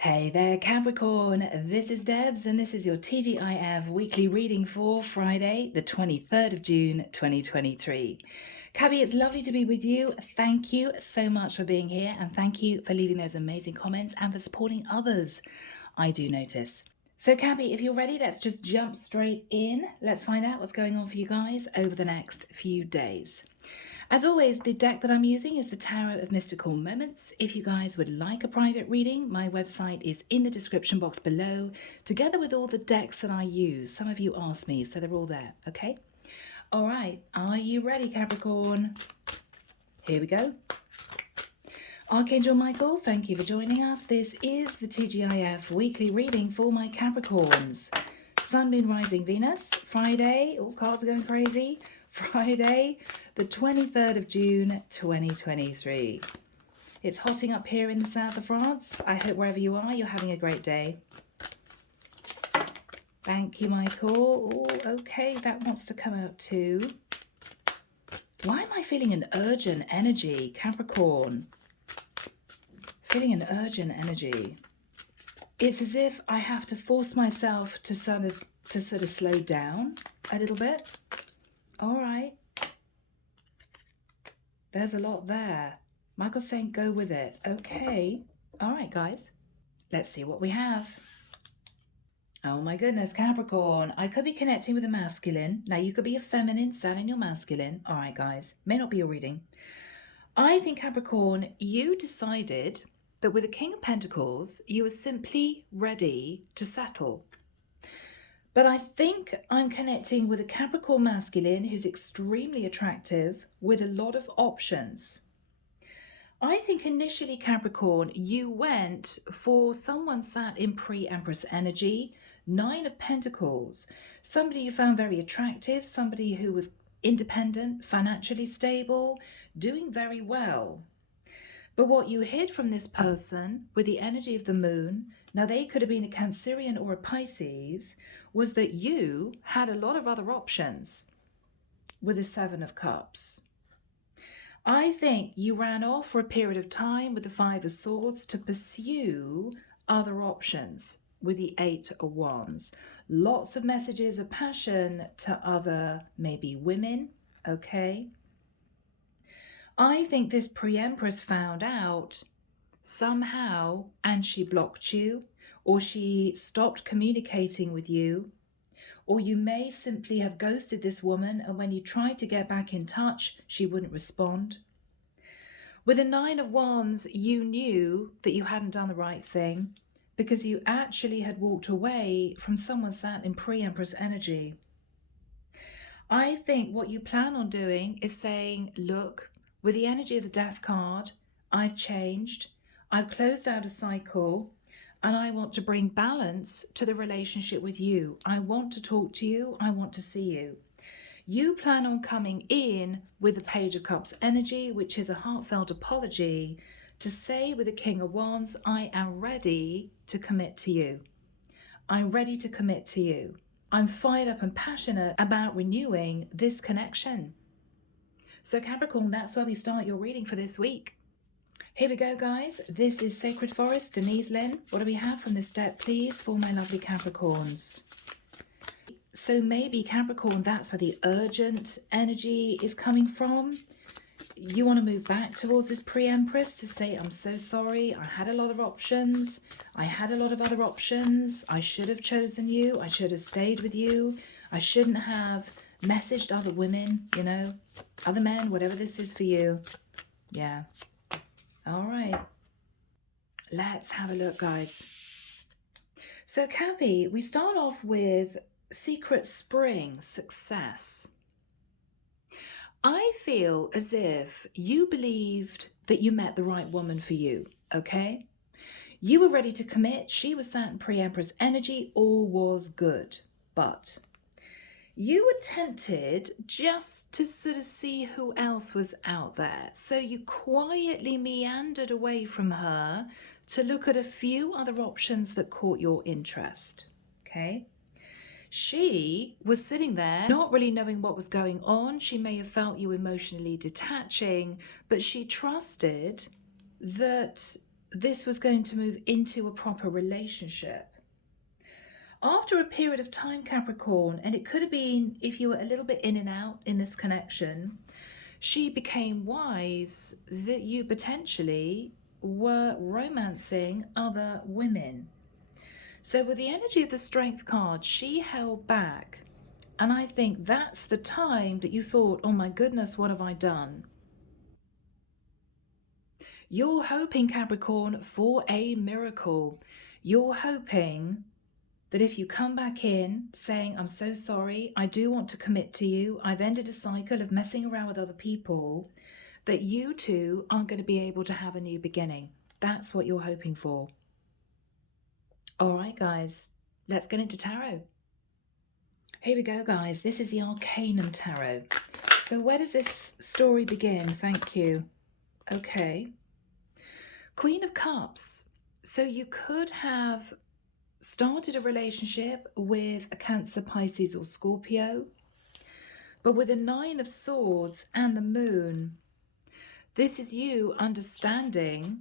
Hey there, Capricorn. This is Debs, and this is your T.G.I.F weekly reading for Friday, the 23rd of June, 2023. Cabby, it's lovely to be with you. Thank you so much for being here, and thank you for leaving those amazing comments and for supporting others. I do notice. So, Cabby, if you're ready, let's just jump straight in. Let's find out what's going on for you guys over the next few days. As always, the deck that I'm using is the Tarot of Mystical Moments. If you guys would like a private reading, my website is in the description box below, together with all the decks that I use. Some of you asked me, so they're all there, okay? All right, are you ready, Capricorn? Here we go. Archangel Michael, thank you for joining us. This is the T.G.I.F weekly reading for my Capricorns. Sun, Moon, Rising, Venus, Friday. Oh, cards are going crazy. Friday, the 23rd of June, 2023. It's hotting up here in the south of France. I hope wherever you are, you're having a great day. Thank you, Michael. Oh, okay, that wants to come out too. Why am I feeling an urgent energy, Capricorn? Feeling an urgent energy. It's as if I have to force myself to sort of slow down a little bit. All right. There's a lot there. Michael's saying go with it. Okay. All right, guys. Let's see what we have. Oh my goodness, Capricorn. I could be connecting with a masculine. Now, you could be a feminine, sat in your masculine. All right, guys. May not be your reading. I think, Capricorn, you decided that with the King of Pentacles, you were simply ready to settle. But I think I'm connecting with a Capricorn masculine who's extremely attractive with a lot of options. I think initially, Capricorn, you went for someone sat in pre-Empress energy, 9 of Pentacles, somebody you found very attractive, somebody who was independent, financially stable, doing very well. But what you hid from this person with the energy of the moon, now they could have been a Cancerian or a Pisces, was that you had a lot of other options with the 7 of Cups. I think you ran off for a period of time with the 5 of Swords to pursue other options with the 8 of Wands. Lots of messages of passion to other maybe women, okay? I think this pre-Empress found out somehow and she blocked you, or she stopped communicating with you, or you may simply have ghosted this woman, and when you tried to get back in touch, she wouldn't respond. With the 9 of Wands, you knew that you hadn't done the right thing because you actually had walked away from someone sat in pre-Empress energy. I think what you plan on doing is saying, look, with the energy of the Death card, I've changed, I've closed out a cycle, and I want to bring balance to the relationship with you. I want to talk to you. I want to see you. You plan on coming in with the Page of Cups energy, which is a heartfelt apology, to say with the King of Wands, I am ready to commit to you. I'm ready to commit to you. I'm fired up and passionate about renewing this connection. So Capricorn, that's where we start your reading for this week. Here we go, guys. This is Sacred Forest, Denise, Linn. What do we have from this deck, please, for my lovely Capricorns? So maybe, Capricorn, that's where the urgent energy is coming from. You want to move back towards this pre-Empress to say, I'm so sorry. I had a lot of options. I had a lot of other options. I should have chosen you. I should have stayed with you. I shouldn't have messaged other women, you know, other men, whatever this is for you. Yeah. All right, let's have a look, guys. So Cappy, we start off with Secret Spring Success. I feel as if you believed that you met the right woman for you, okay? You were ready to commit. She was sat in pre-Empress energy. All was good, but you were tempted just to sort of see who else was out there. So you quietly meandered away from her to look at a few other options that caught your interest, okay? She was sitting there not really knowing what was going on. She may have felt you emotionally detaching, but she trusted that this was going to move into a proper relationship. After a period of time, Capricorn, and it could have been if you were a little bit in and out in this connection, she became wise that you potentially were romancing other women. So with the energy of the Strength card, she held back. And I think that's the time that you thought, oh my goodness, what have I done? You're hoping, Capricorn, for a miracle. You're hoping that if you come back in saying, I'm so sorry, I do want to commit to you, I've ended a cycle of messing around with other people, that you two are going to be able to have a new beginning. That's what you're hoping for. All right, guys, let's get into tarot. Here we go, guys. This is the Arcanum Tarot. So where does this story begin? Thank you. Okay. Queen of Cups. So you could have started a relationship with a Cancer, Pisces or Scorpio, but with a Nine of Swords and the Moon, this is you understanding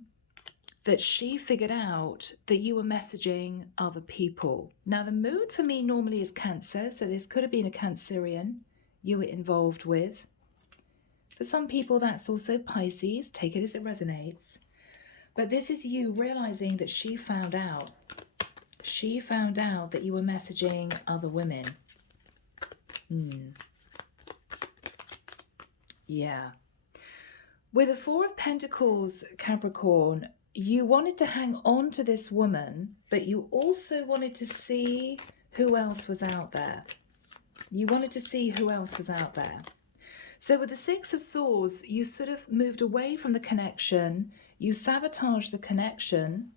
that she figured out that you were messaging other people. Now, the Moon for me normally is Cancer, so this could have been a Cancerian you were involved with. For some people, that's also Pisces. Take it as it resonates. But this is you realizing that she found out. She found out that you were messaging other women. Yeah. With the Four of Pentacles, Capricorn, you wanted to hang on to this woman, but you also wanted to see who else was out there. You wanted to see who else was out there. So with the Six of Swords, you sort of moved away from the connection. You sabotaged the connection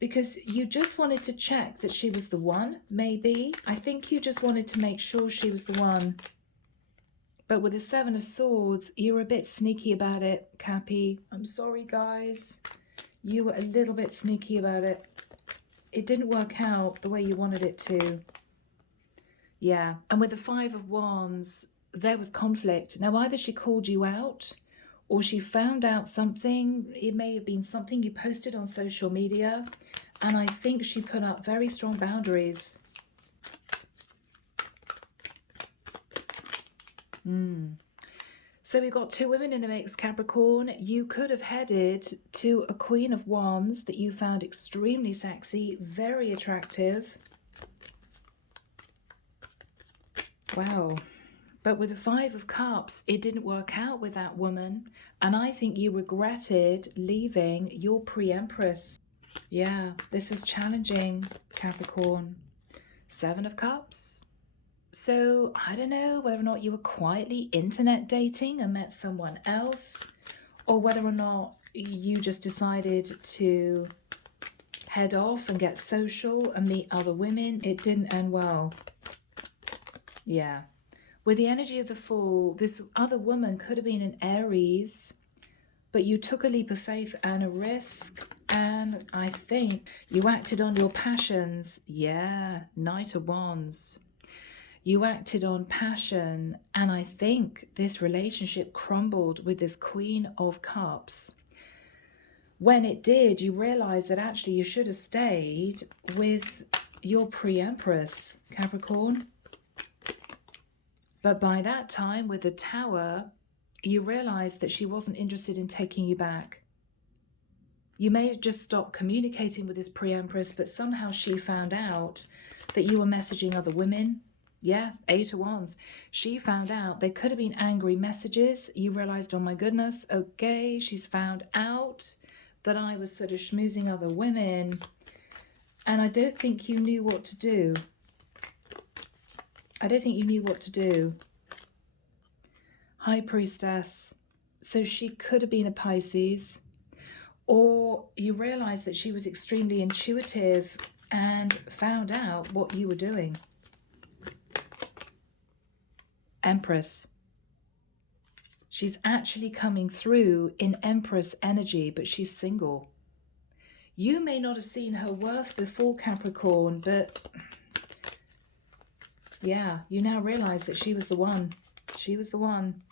because you just wanted to check that she was the one, maybe. I think you just wanted to make sure she was the one. But with the Seven of Swords, you were a bit sneaky about it, Cappy. I'm sorry, guys. You were a little bit sneaky about it. It didn't work out the way you wanted it to. Yeah, and with the Five of Wands, there was conflict. Now, either she called you out or she found out something. It may have been something you posted on social media. And I think she put up very strong boundaries. So we've got two women in the mix, Capricorn. You could have headed to a Queen of Wands that you found extremely sexy, very attractive. Wow. But with the Five of Cups, it didn't work out with that woman. And I think you regretted leaving your pre-empress. Yeah, this was challenging, Capricorn. Seven of Cups. So I don't know whether or not you were quietly internet dating and met someone else, or whether or not you just decided to head off and get social and meet other women. It didn't end well. Yeah. With the energy of the Fool, this other woman could have been an Aries, but you took a leap of faith and a risk, and I think you acted on your passions. Yeah, Knight of Wands. You acted on passion, and I think this relationship crumbled with this Queen of Cups. When it did, you realized that actually you should have stayed with your pre-empress, Capricorn. But by that time, with the Tower, you realized that she wasn't interested in taking you back. You may have just stopped communicating with this pre-empress, but somehow she found out that you were messaging other women. Yeah, Eight of Wands. She found out. They could have been angry messages. You realized, oh my goodness, okay, she's found out that I was sort of schmoozing other women. And I don't think you knew what to do. I don't think you knew what to do. High Priestess. So she could have been a Pisces. Or you realized that she was extremely intuitive and found out what you were doing. Empress. She's actually coming through in Empress energy, but she's single. You may not have seen her worth before, Capricorn, but yeah, you now realize that she was the one. She was the one.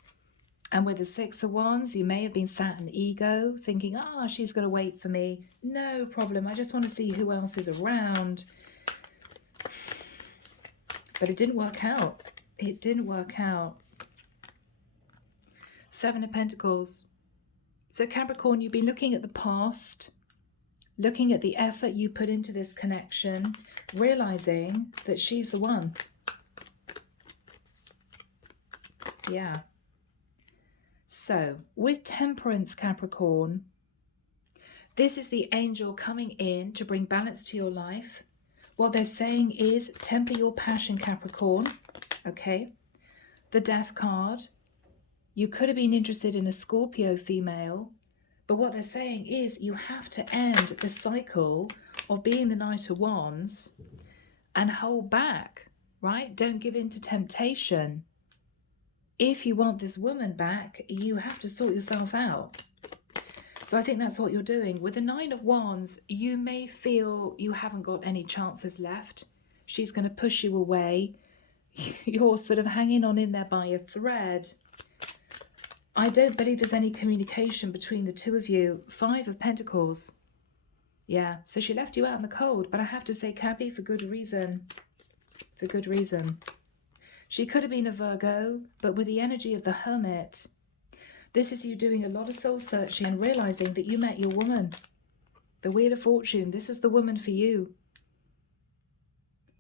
And with the Six of Wands, you may have been sat in ego thinking, she's going to wait for me. No problem. I just want to see who else is around. But it didn't work out. It didn't work out. Seven of Pentacles. So Capricorn, you've been looking at the past, looking at the effort you put into this connection, realizing that she's the one. Yeah. So, with Temperance, Capricorn, this is the angel coming in to bring balance to your life. What they're saying is temper your passion, Capricorn. Okay. The Death card. You could have been interested in a Scorpio female, but what they're saying is you have to end the cycle of being the Knight of Wands and hold back, right? Don't give in to temptation. If you want this woman back, you have to sort yourself out. So I think that's what you're doing. With the Nine of Wands, you may feel you haven't got any chances left. She's going to push you away. You're sort of hanging on in there by a thread. I don't believe there's any communication between the two of you. Five of Pentacles. Yeah, so she left you out in the cold. But I have to say, Cappy, for good reason. For good reason. She could have been a Virgo, but with the energy of the Hermit, this is you doing a lot of soul searching and realizing that you met your woman. The Wheel of Fortune, this is the woman for you.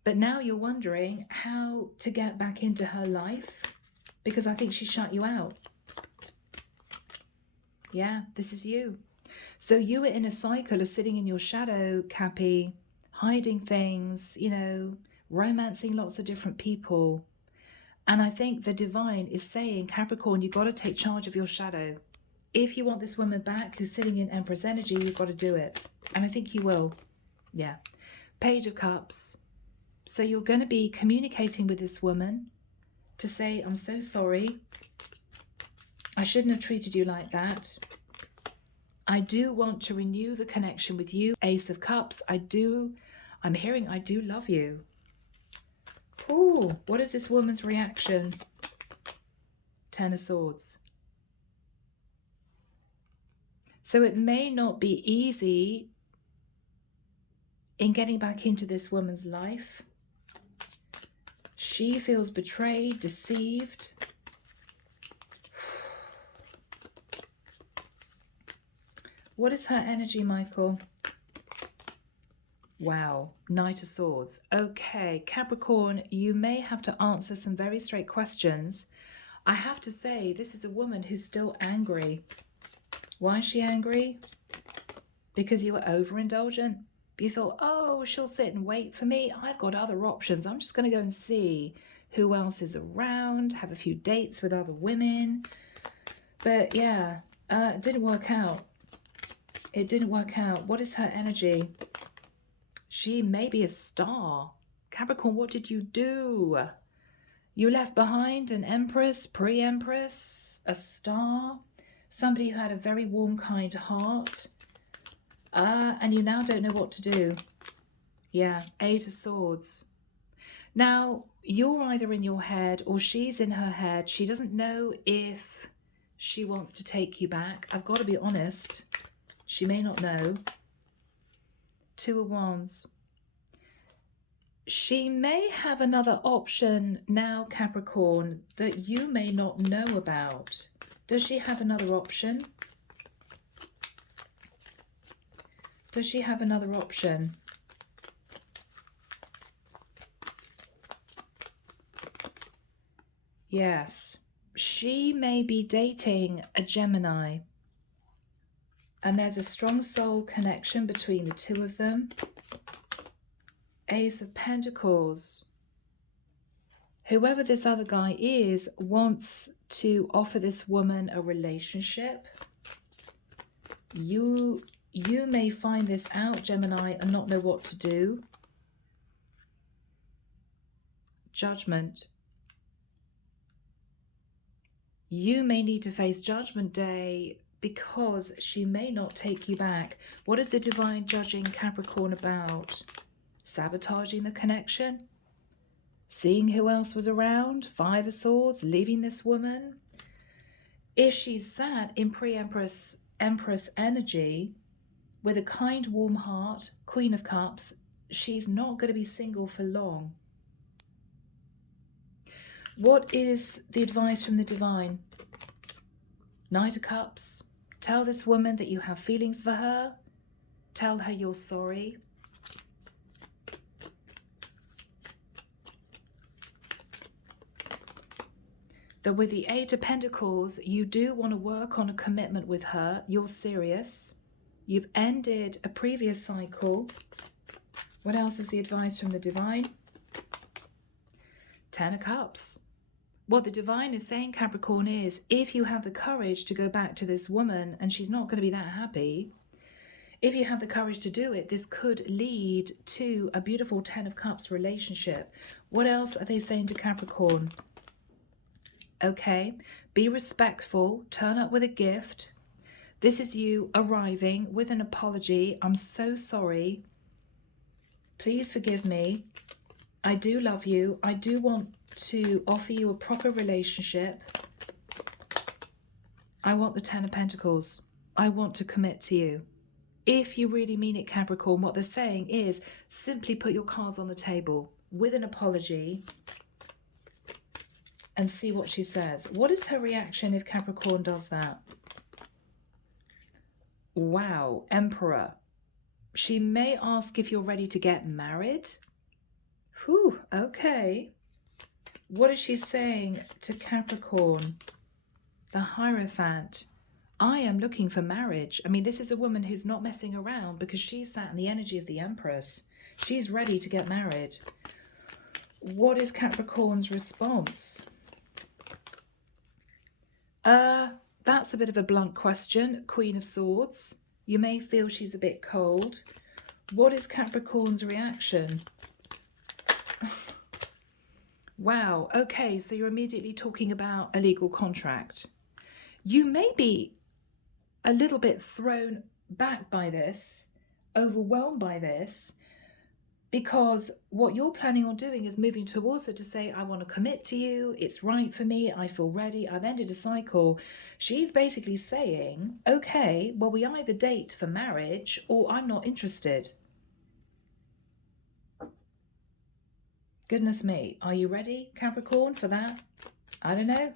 But now you're wondering how to get back into her life because I think she shut you out. Yeah, this is you. So you were in a cycle of sitting in your shadow, Cappy, hiding things, you know, romancing lots of different people. And I think the divine is saying, Capricorn, you've got to take charge of your shadow. If you want this woman back who's sitting in Empress energy, you've got to do it. And I think you will. Yeah. Page of Cups. So you're going to be communicating with this woman to say, I'm so sorry. I shouldn't have treated you like that. I do want to renew the connection with you. Ace of Cups. I'm hearing I do love you. Oh, what is this woman's reaction? Ten of Swords. So it may not be easy in getting back into this woman's life. She feels betrayed, deceived. What is her energy, Michael? Wow, Knight of Swords. Okay, Capricorn, you may have to answer some very straight questions. I have to say, this is a woman who's still angry. Why is she angry? Because you were overindulgent. You thought, oh, she'll sit and wait for me. I've got other options. I'm just going to go and see who else is around, have a few dates with other women. But yeah, it didn't work out. It didn't work out. What is her energy? She may be a star. Capricorn, what did you do? You left behind an empress, pre-empress, a star, somebody who had a very warm, kind heart, and you now don't know what to do. Yeah, Eight of Swords. Now, you're either in your head or she's in her head. She doesn't know if she wants to take you back. I've got to be honest. She may not know. Two of Wands. She may have another option now, Capricorn, that you may not know about. Does she have another option? Does she have another option? Yes. She may be dating a Gemini. And there's a strong soul connection between the two of them. Ace of Pentacles. Whoever this other guy is wants to offer this woman a relationship. You may find this out, Gemini, and not know what to do. Judgment. You may need to face Judgment Day because she may not take you back. What is the divine judging Capricorn about? Sabotaging the connection? Seeing who else was around? Five of Swords? Leaving this woman? If she's sat in pre-empress empress energy with a kind, warm heart, Queen of Cups, she's not going to be single for long. What is the advice from the divine? Knight of Cups. Tell this woman that you have feelings for her. Tell her you're sorry. That with the Eight of Pentacles, you do want to work on a commitment with her. You're serious. You've ended a previous cycle. What else is the advice from the divine? Ten of Cups. What the divine is saying, Capricorn, is if you have the courage to go back to this woman, and she's not going to be that happy, if you have the courage to do it, this could lead to a beautiful Ten of Cups relationship. What else are they saying to Capricorn? Okay, be respectful, turn up with a gift. This is you arriving with an apology. I'm so sorry. Please forgive me. I do love you. I do want to offer you a proper relationship. I want the Ten of Pentacles. I want to commit to you. If you really mean it, Capricorn, what they're saying is simply put your cards on the table with an apology and see what she says. What is her reaction if Capricorn does that? Wow, Emperor. She may ask if you're ready to get married. Whew, okay. What is she saying to Capricorn? The Hierophant. I am looking for marriage. I mean, this is a woman who's not messing around because she's sat in the energy of the Empress. She's ready to get married. What is Capricorn's response? That's a bit of a blunt question. Queen of Swords. You may feel she's a bit cold. What is Capricorn's reaction? Wow, okay, so you're immediately talking about a legal contract. You may be a little bit thrown back by this, overwhelmed by this, because what you're planning on doing is moving towards her to say, I want to commit to you, it's right for me, I feel ready, I've ended a cycle. She's basically saying, okay, well, we either date for marriage or I'm not interested. Goodness me, are you ready, Capricorn, for that? I don't know.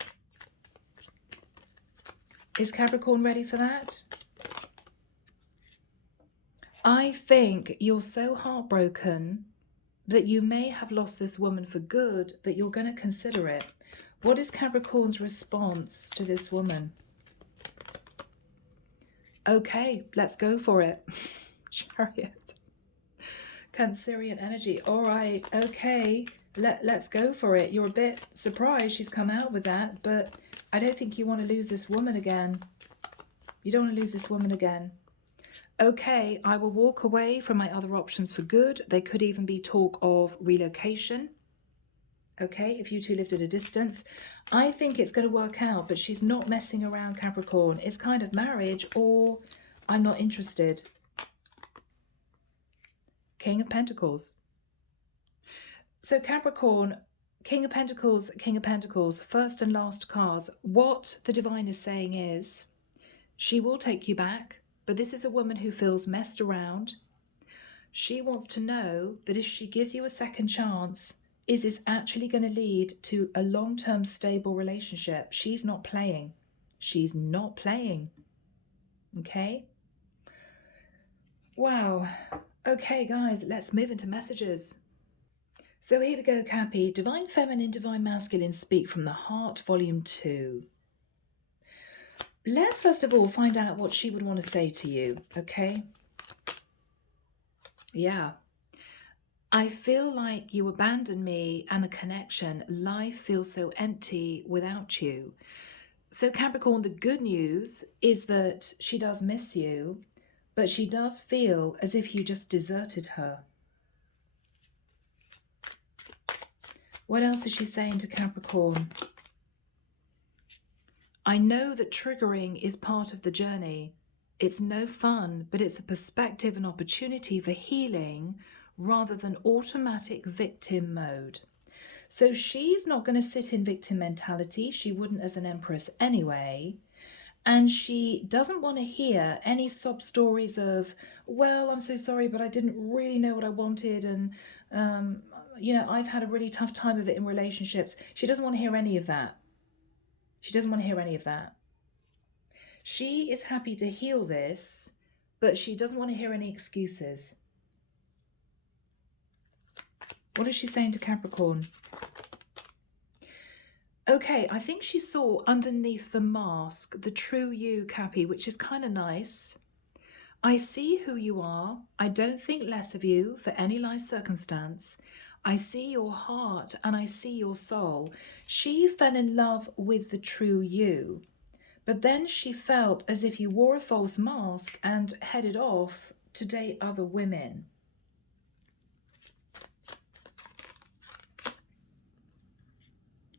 Is Capricorn ready for that? I think you're so heartbroken that you may have lost this woman for good that you're going to consider it. What is Capricorn's response to this woman? Okay, let's go for it. Chariot. Cancerian energy. All right, okay, let's go for it. You're a bit surprised she's come out with that, but I don't think you want to lose this woman again. You don't want to lose this woman again. Okay, I will walk away from my other options for good. There could even be talk of relocation. Okay, if you two lived at a distance. I think it's going to work out, but she's not messing around, Capricorn. It's kind of marriage or I'm not interested. King of Pentacles. So Capricorn, King of Pentacles, first and last cards. What the divine is saying is, she will take you back, but this is a woman who feels messed around. She wants to know that if she gives you a second chance, is this actually going to lead to a long-term stable relationship? She's not playing. She's not playing. Okay? Wow. Okay, guys, let's move into messages. So here we go, Cappy. Divine Feminine, Divine Masculine, Speak from the Heart, Volume 2. Let's first of all find out what she would want to say to you, okay? Yeah. I feel like you abandoned me and the connection. Life feels so empty without you. So Capricorn, the good news is that she does miss you, but she does feel as if you just deserted her. What else is she saying to Capricorn? I know that triggering is part of the journey. It's no fun, but it's a perspective and opportunity for healing rather than automatic victim mode. So she's not going to sit in victim mentality. She wouldn't as an empress anyway. And she doesn't want to hear any sob stories of, well, I'm so sorry, but I didn't really know what I wanted. And, I've had a really tough time of it in relationships. She doesn't want to hear any of that. She doesn't want to hear any of that. She is happy to heal this, but she doesn't want to hear any excuses. What is she saying to Capricorn? Okay, I think she saw underneath the mask the true you, Cappy, which is kind of nice. I see who you are. I don't think less of you for any life circumstance. I see your heart and I see your soul. She fell in love with the true you, but then she felt as if you wore a false mask and headed off to date other women.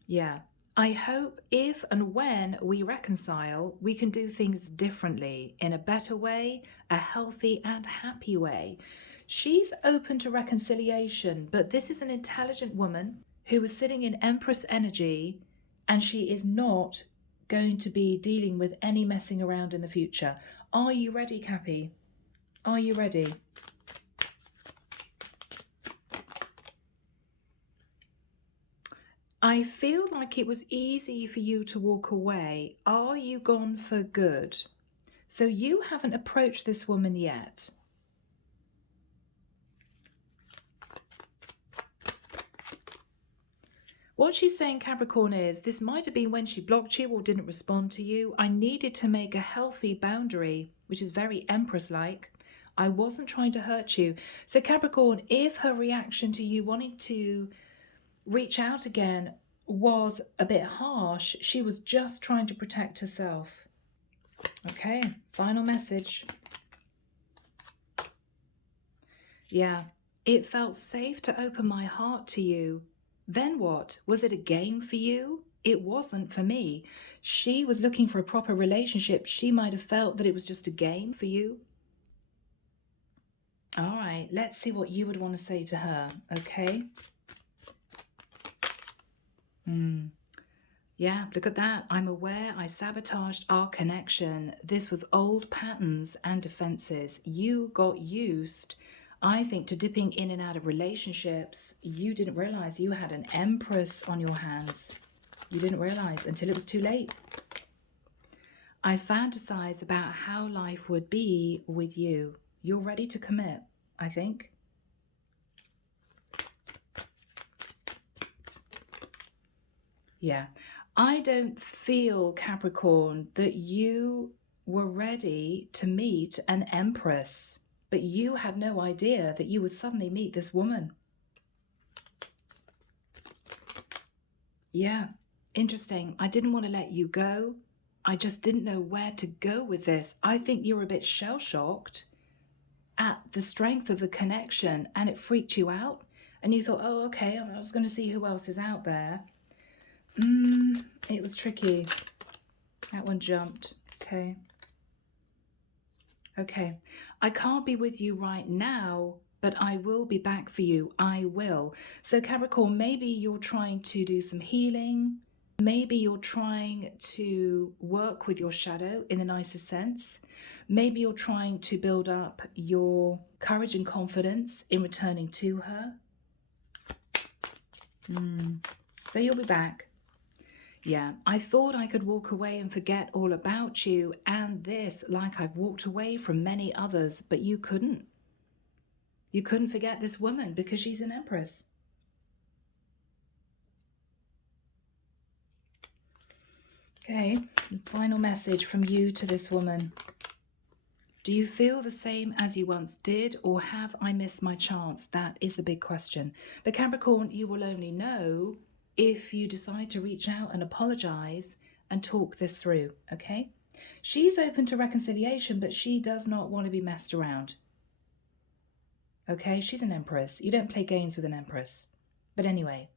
Yeah. I hope if and when we reconcile, we can do things differently, in a better way, a healthy and happy way. She's open to reconciliation, but this is an intelligent woman who is sitting in Empress energy, and she is not going to be dealing with any messing around in the future. Are you ready, Cappy? Are you ready? I feel like it was easy for you to walk away. Are you gone for good? So you haven't approached this woman yet. What she's saying, Capricorn, is this might have been when she blocked you or didn't respond to you. I needed to make a healthy boundary, which is very Empress-like. I wasn't trying to hurt you. So Capricorn, if her reaction to you wanting to reach out again was a bit harsh, she was just trying to protect herself. Okay, final message. Yeah, it felt safe to open my heart to you. Then what? Was it a game for you? It wasn't for me. She was looking for a proper relationship. She might have felt that it was just a game for you. All right, let's see what you would want to say to her, okay? Yeah, look at that. I'm aware I sabotaged our connection. This was old patterns and defenses. You got used, I think, to dipping in and out of relationships. You didn't realize you had an Empress on your hands. You didn't realize until it was too late. I fantasize about how life would be with you. You're ready to commit, I think. Yeah. I don't feel, Capricorn, that you were ready to meet an Empress, but you had no idea that you would suddenly meet this woman. Yeah, interesting. I didn't want to let you go. I just didn't know where to go with this. I think you're a bit shell-shocked at the strength of the connection, and it freaked you out. And you thought, oh, okay, I was going to see who else is out there. It was tricky. That one jumped. Okay. Okay. I can't be with you right now, but I will be back for you. I will. So Capricorn, maybe you're trying to do some healing. Maybe you're trying to work with your shadow in the nicest sense. Maybe you're trying to build up your courage and confidence in returning to her. So you'll be back. Yeah, I thought I could walk away and forget all about you and this, like I've walked away from many others, but you couldn't. You couldn't forget this woman because she's an Empress. Okay, final message from you to this woman. Do you feel the same as you once did, or have I missed my chance? That is the big question. But Capricorn, you will only know if you decide to reach out and apologize and talk this through, okay? She's open to reconciliation, but she does not want to be messed around. Okay, she's an Empress. You don't play games with an Empress. But anyway,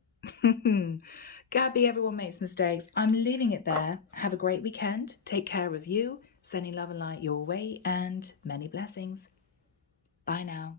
Gabby, everyone makes mistakes. I'm leaving it there. Have a great weekend. Take care of you. Sending love and light your way, and many blessings. Bye now.